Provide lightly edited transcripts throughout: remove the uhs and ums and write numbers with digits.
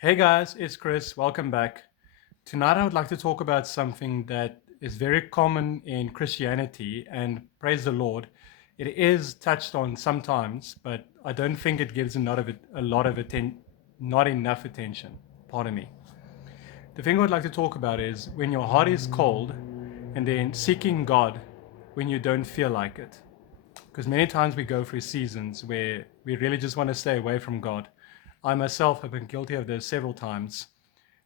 Hey guys, it's Chris. Welcome back. Tonight I would like to talk about something that is very common in Christianity, and praise the Lord, it is touched on sometimes, but I don't think it gives not enough attention. Pardon me. The thing I would like to talk about is when your heart is cold and then seeking God when you don't feel like it. Because many times we go through seasons where we really just want to stay away from God. I myself have been guilty of this several times.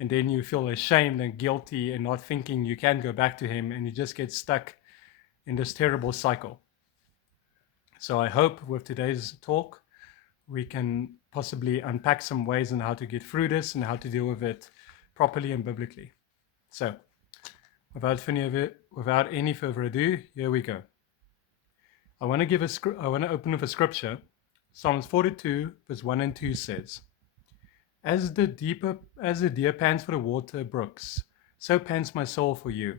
And then you feel ashamed and guilty and not thinking you can go back to Him, and you just get stuck in this terrible cycle. So I hope with today's talk, we can possibly unpack some ways on how to get through this and how to deal with it properly and biblically. So, without any further ado, here we go. I want to open with a scripture. Psalms 42, verse 1 and 2 says, as the deer pants for the water brooks, so pants my soul for you.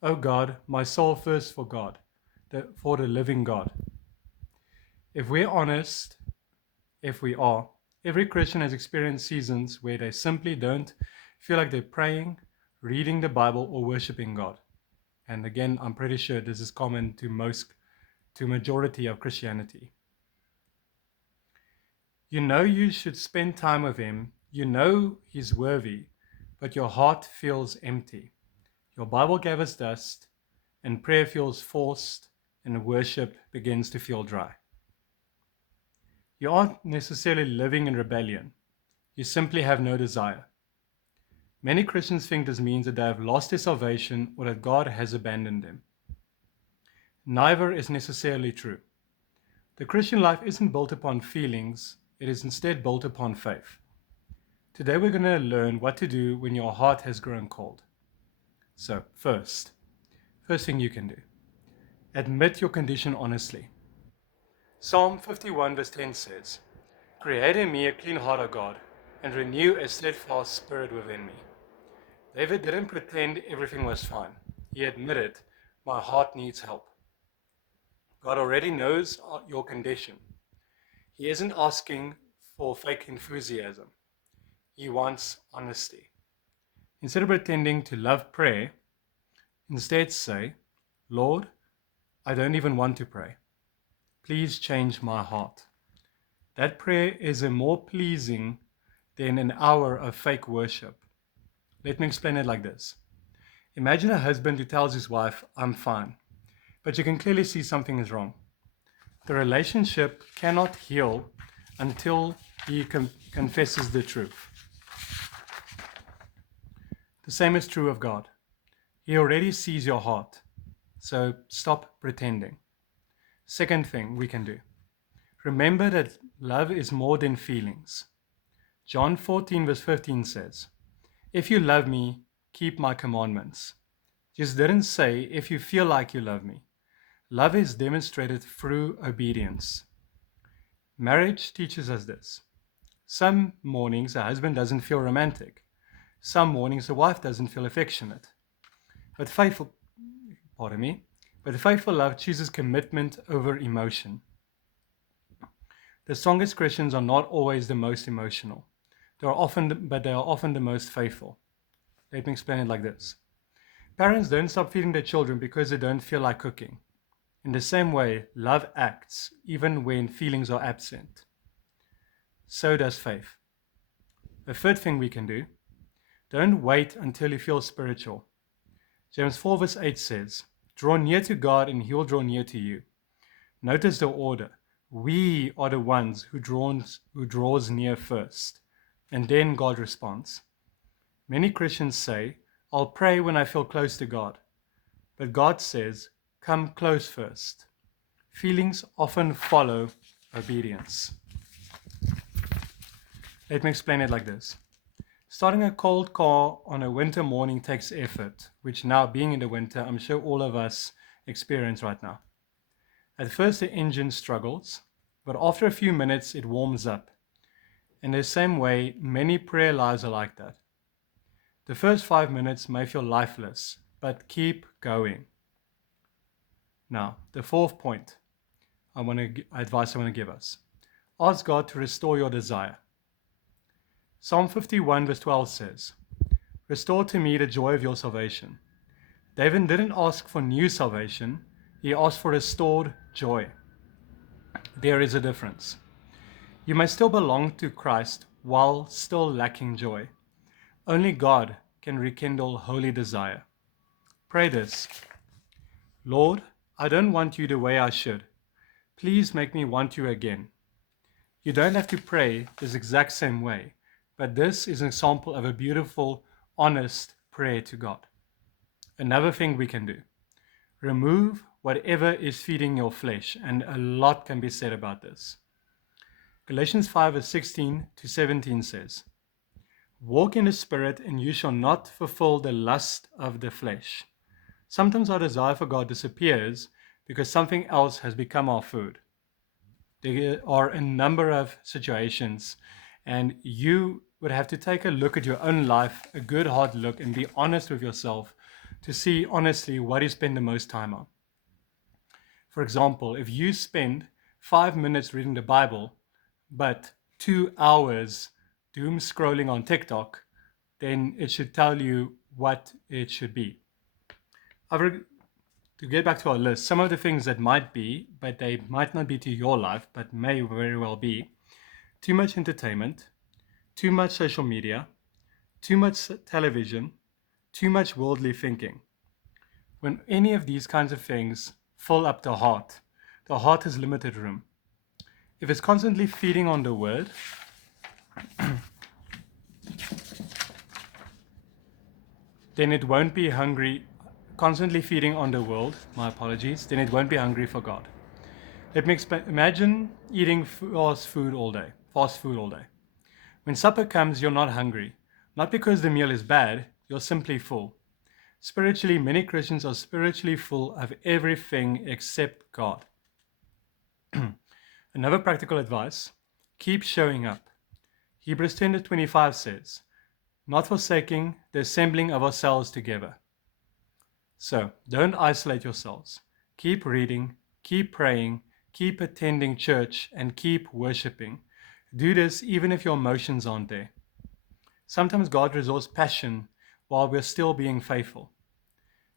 O God, my soul thirsts for God, for the living God. If we're honest, if we are, every Christian has experienced seasons where they simply don't feel like they're praying, reading the Bible, or worshiping God. And again, I'm pretty sure this is common to majority of Christianity. You know you should spend time with Him. You know He's worthy, but your heart feels empty. Your Bible gathers dust, and prayer feels forced, and worship begins to feel dry. You aren't necessarily living in rebellion. You simply have no desire. Many Christians think this means that they have lost their salvation or that God has abandoned them. Neither is necessarily true. The Christian life isn't built upon feelings, it is instead built upon faith. Today we're going to learn what to do when your heart has grown cold. So, first thing you can do, admit your condition honestly. Psalm 51 verse 10 says, Create in me a clean heart, O God, and renew a steadfast spirit within me. David didn't pretend everything was fine. He admitted, my heart needs help. God already knows your condition. He isn't asking for fake enthusiasm. He wants honesty. Instead of pretending to love prayer, instead say, Lord, I don't even want to pray. Please change my heart. That prayer is a more pleasing than an hour of fake worship. Let me explain it like this. Imagine a husband who tells his wife, I'm fine, but you can clearly see something is wrong. The relationship cannot heal until he confesses the truth. The same is true of God. He already sees your heart, so stop pretending. Second thing we can do. Remember that love is more than feelings. John 14 verse 15 says, If you love me, keep my commandments. Jesus didn't say, if you feel like you love me. Love is demonstrated through obedience. Marriage teaches us this. Some mornings a husband doesn't feel romantic. Some mornings a wife doesn't feel affectionate. But faithful, pardon me, but faithful love chooses commitment over emotion. The strongest Christians are not always the most emotional. They are often the most faithful. Let me explain it like this. Parents don't stop feeding their children because they don't feel like cooking. In the same way, love acts even when feelings are absent. So does faith. The third thing we can do, don't wait until you feel spiritual. James 4 verse 8 says, Draw near to God and He will draw near to you. Notice the order. We are the ones who draws near first, and then God responds. Many Christians say, I'll pray when I feel close to God. But God says, come close first. Feelings often follow obedience. Let me explain it like this. Starting a cold car on a winter morning takes effort, which now being in the winter, I'm sure all of us experience right now. At first the engine struggles, but after a few minutes it warms up. In the same way, many prayer lives are like that. The first 5 minutes may feel lifeless, but keep going. Now, the fourth point advice I want to give us. Ask God to restore your desire. Psalm 51 verse 12 says, "Restore to me the joy of your salvation." David didn't ask for new salvation, he asked for restored joy. There is a difference. You may still belong to Christ while still lacking joy. Only God can rekindle holy desire. Pray this: Lord, I don't want you the way I should. Please make me want you again. You don't have to pray this exact same way, but this is an example of a beautiful, honest prayer to God. Another thing we can do: remove whatever is feeding your flesh, and a lot can be said about this. Galatians 5 verse 16 to 17 says, "Walk in the Spirit, and you shall not fulfill the lust of the flesh." Sometimes our desire for God disappears because something else has become our food. There are a number of situations, and you would have to take a look at your own life, a good hard look, and be honest with yourself to see honestly what you spend the most time on. For example, if you spend 5 minutes reading the Bible, but 2 hours doom scrolling on TikTok, then it should tell you what it should be. To get back to our list, some of the things that might be, but they might not be to your life, but may very well be: too much entertainment, too much social media, too much television, too much worldly thinking. When any of these kinds of things fill up the heart has limited room. If it's constantly feeding on the word, then it won't be hungry. Constantly feeding on the world, then it won't be hungry for God. Let me imagine eating fast food all day. When supper comes, you're not hungry. Not because the meal is bad, you're simply full. Spiritually, many Christians are spiritually full of everything except God. Another practical advice: keep showing up. Hebrews 10:25 says, "Not forsaking the assembling of ourselves together." So, don't isolate yourselves. Keep reading, keep praying, keep attending church, and keep worshiping. Do this even if your emotions aren't there. Sometimes God restores passion while we're still being faithful.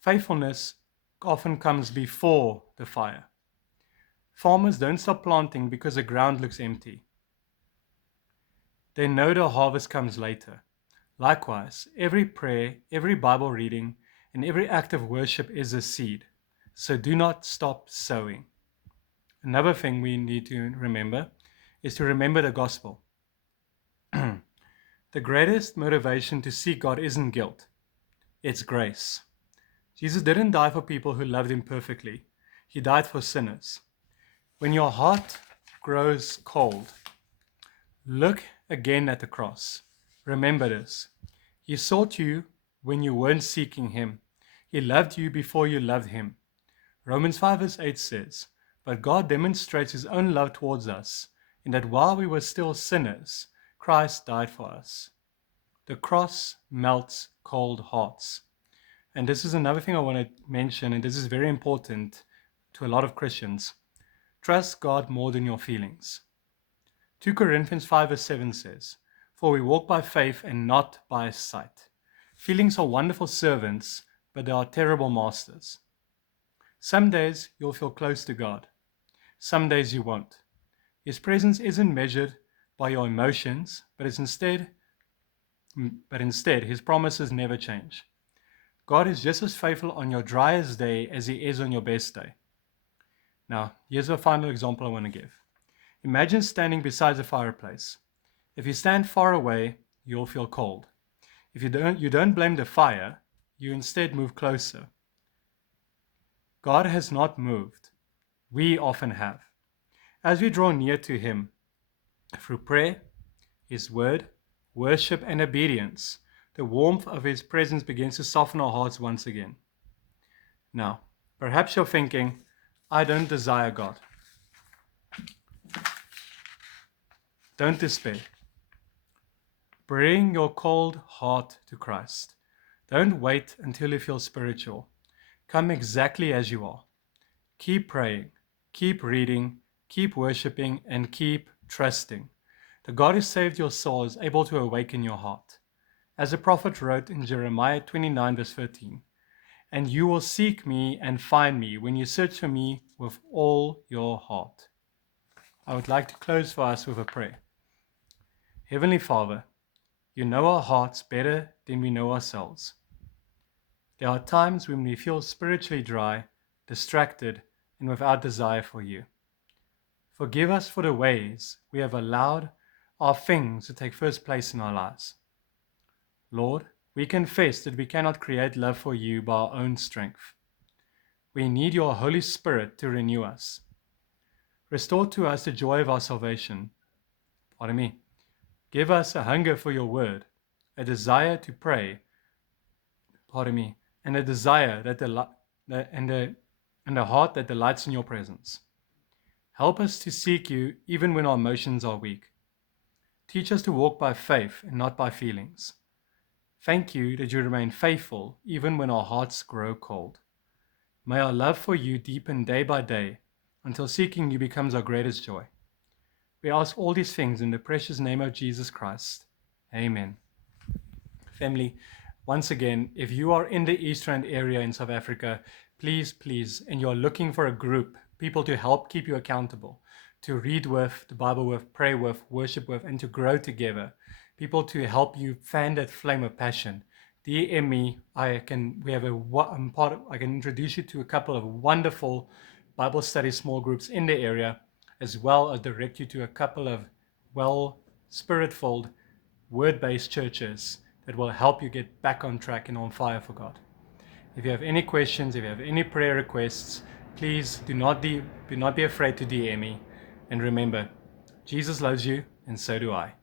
Faithfulness often comes before the fire. Farmers don't stop planting because the ground looks empty. They know the harvest comes later. Likewise, every prayer, every Bible reading, and every act of worship is a seed. So do not stop sowing. Another thing we need to remember is to remember the gospel. The greatest motivation to seek God isn't guilt, it's grace. Jesus didn't die for people who loved him perfectly. He died for sinners. When your heart grows cold, look again at the cross. Remember this: He sought you when you weren't seeking him. He loved you before you loved him. Romans 5 verse 8 says, "But God demonstrates his own love towards us, in that while we were still sinners, Christ died for us." The cross melts cold hearts. And this is another thing I want to mention, and this is very important to a lot of Christians. Trust God more than your feelings. 2 Corinthians 5 verse 7 says, "For we walk by faith and not by sight." Feelings are wonderful servants, but they are terrible masters. Some days you'll feel close to God. Some days you won't. His presence isn't measured by your emotions, but instead his promises never change. God is just as faithful on your driest day as he is on your best day. Now, here's a final example I want to give. Imagine standing beside a fireplace. If you stand far away, you'll feel cold. If you don't blame the fire, you instead move closer. God has not moved. We often have. As we draw near to him through prayer, his word, worship, and obedience, the warmth of his presence begins to soften our hearts once again. Now, perhaps you're thinking, I don't desire God. Don't despair. Bring your cold heart to Christ. Don't wait until you feel spiritual. Come exactly as you are. Keep praying, keep reading, keep worshiping, and keep trusting. The God who saved your soul is able to awaken your heart. As the prophet wrote in Jeremiah 29, verse 13, "And you will seek me and find me when you search for me with all your heart." I would like to close for us with a prayer. Heavenly Father, you know our hearts better than we know ourselves. There are times when we feel spiritually dry, distracted, and without desire for you. Forgive us for the ways we have allowed our things to take first place in our lives. Lord, we confess that we cannot create love for you by our own strength. We need your Holy Spirit to renew us. Restore to us the joy of our salvation. Pardon me. Give us a hunger for your word, a desire to pray, and a desire and a heart that delights in your presence. Help us to seek you even when our emotions are weak. Teach us to walk by faith and not by feelings. Thank you that you remain faithful even when our hearts grow cold. May our love for you deepen day by day until seeking you becomes our greatest joy. We ask all these things in the precious name of Jesus Christ. Amen. Family, once again, if you are in the East Rand area in South Africa, please, and you're looking for a group, people to help keep you accountable, to read with, the Bible with, pray with, worship with, and to grow together, people to help you fan that flame of passion, DM me. I can introduce you to a couple of wonderful Bible study small groups in the area, as well as direct you to a couple of spirit-filled, word-based churches that will help you get back on track and on fire for God. If you have any questions, if you have any prayer requests, please do not be afraid to DM me. And remember, Jesus loves you, and so do I.